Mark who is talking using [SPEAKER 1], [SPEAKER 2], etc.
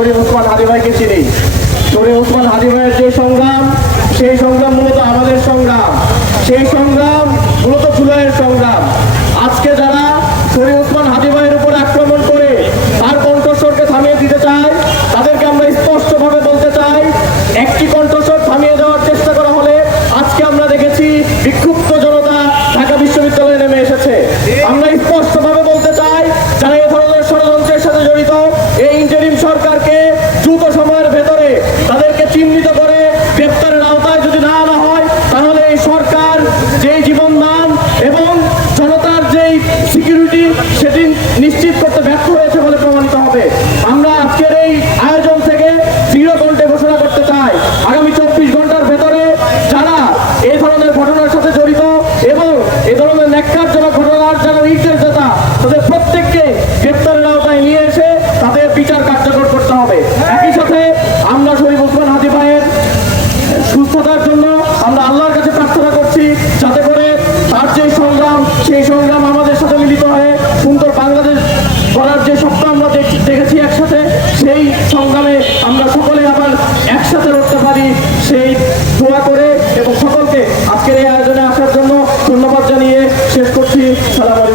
[SPEAKER 1] শরীর ওসমান হাদি ভাইকে চিনি। শরীর ওসমান হাদি ভাইয়ের যে সংগ্রাম, সেই সংগ্রাম মূলত আমাদের সংগ্রাম। সেই সংগ্রাম মূলত জুলাইয়ের সংগ্রাম। আজকে যারা শরীর ওসমান হাদি ভাইয়ের উপর আক্রমণ করে তার কণ্ঠস্বরকে থামিয়ে দিতে চায়, তাদেরকে আমরা স্পষ্টভাবে বলতে চাই, একটি কণ্ঠ ন্যাক্কার যারা ঘটনার তাদের প্রত্যেককে গ্রেপ্তারের আওতায় নিয়ে এসে তাদের বিচার কার্যকর করতে হবে। একই সাথে আমরা শরীফ ওসমান সুস্থতার জন্য আমরা আল্লাহর কাছে প্রার্থনা করছি যাতে করে তার যে সংগ্রাম, সেই সংগ্রাম আমাদের সাথে মিলিত হয়ে সুন্দর বাংলাদেশ করার যে স্বপ্ন আমরা দেখেছি একসাথে, সেই সংগ্রামে আমরা সকলে আবার একসাথে লড়তে পারি। সেই দোয়া করে এবং সকলকে আজকের এই আয়োজনে সালাম